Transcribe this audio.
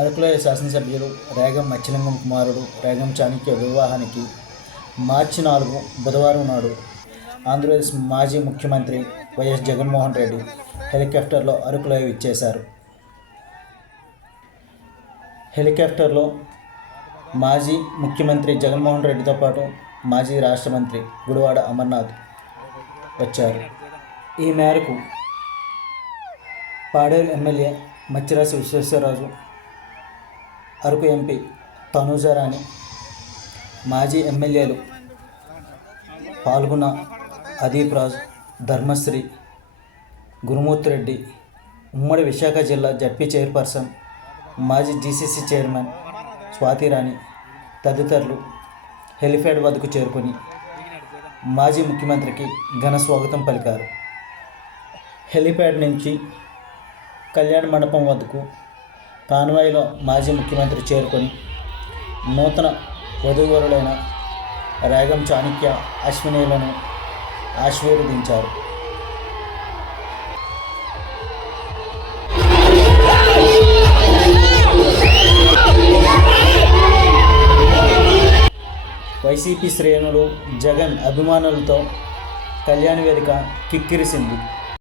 అరకులోయ శాసనసభ్యులు రేగం మచ్చిలింగం కుమారుడు రేగం చాణక్య వివాహానికి మార్చి 4 బుధవారం నాడు ఆంధ్రప్రదేశ్ మాజీ ముఖ్యమంత్రి వైఎస్ జగన్మోహన్ రెడ్డి హెలికాప్టర్లో అరకులోయ విచ్చేశారు. హెలికాప్టర్లో మాజీ ముఖ్యమంత్రి జగన్మోహన్ రెడ్డితో పాటు మాజీ రాష్ట్ర మంత్రి గుడివాడ అమర్నాథ్ వచ్చారు. ఈ మేరకు పాడేరు ఎమ్మెల్యే మచ్చిరాజు విశ్వేశ్వరరాజు, అరకు ఎంపీ తనూజారాణి, మాజీ ఎమ్మెల్యేలు పాల్గొన్న అదీప్ రాజ్, ధర్మశ్రీ, గురుమూర్తి రెడ్డి, ఉమ్మడి విశాఖ జిల్లా జడ్పీ చైర్పర్సన్, మాజీ జీసీసీ చైర్మన్ స్వాతిరాణి తదితరులు హెలిప్యాడ్ వద్దకు చేరుకొని మాజీ ముఖ్యమంత్రికి ఘన స్వాగతం పలికారు. హెలిప్యాడ్ నుంచి కళ్యాణ మండపం వద్దకు కాన్వాయ్లో మాజీ ముఖ్యమంత్రి చేరుకొని నూతన వధూవరులైన రేగం చాణక్య అశ్వినీలను ఆశీర్వదించారు. వైసీపీ శ్రేణులు, జగన్ అభిమానులతో కళ్యాణ వేదిక కిక్కిరిసింది.